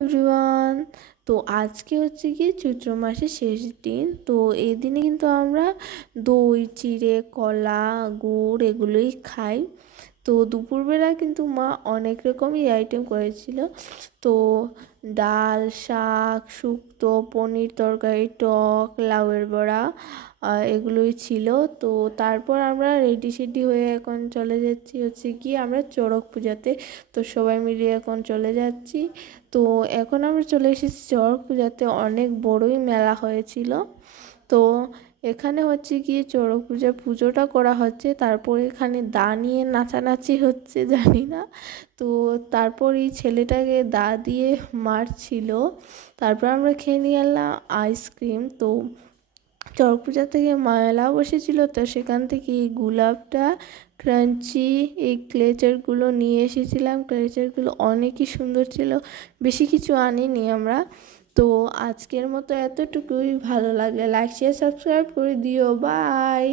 Everyone, তো আজকে হচ্ছে গিয়ে চৈত্র মাসের শেষ দিন। তো এই দিনে কিন্তু আমরা দই চিড়ে কলা গুড় এগুলোই খাই। তো দুপুরবেলা কিন্তু মা অনেক রকমই আইটেম করেছিল। তো ডাল শাক শুক্তো পনির তরকারি টক লাউয়ের বড়া এগুলোই ছিল। তো তারপর আমরা রেডি সেডি হয়ে এখন চলে যাচ্ছি হচ্ছে কি আমরা চড়ক পূজাতে। তো সবাই মিলে এখন চলে যাচ্ছি। তো এখন আমরা চলে এসেছি চড়ক পূজাতে, অনেক বড়ই মেলা হয়েছিল। তো এখানে হচ্ছে গিয়ে চড়ক পূজার পুজোটা করা হচ্ছে, তারপর এখানে দা নিয়ে নাচানাচি হচ্ছে জানি না। তো তারপর এই ছেলেটাকে দা দিয়ে মারছিল। তারপর আমরা খেয়ে নিয়ে এলাম আইসক্রিম। তো চড়ক পূজা থেকে মেলা বসেছিল, তো সেখান থেকে এই গুলাবটা ক্রাঞ্চি এই ক্লেচারগুলো নিয়ে এসেছিলাম। ক্লেচারগুলো অনেকই সুন্দর ছিল, বেশি কিছু আনিনি আমরা। তো আজকের মতো এতটুকুই, ভালো লাগলে লাইক শেয়ার সাবস্ক্রাইব করে দিও, বাই।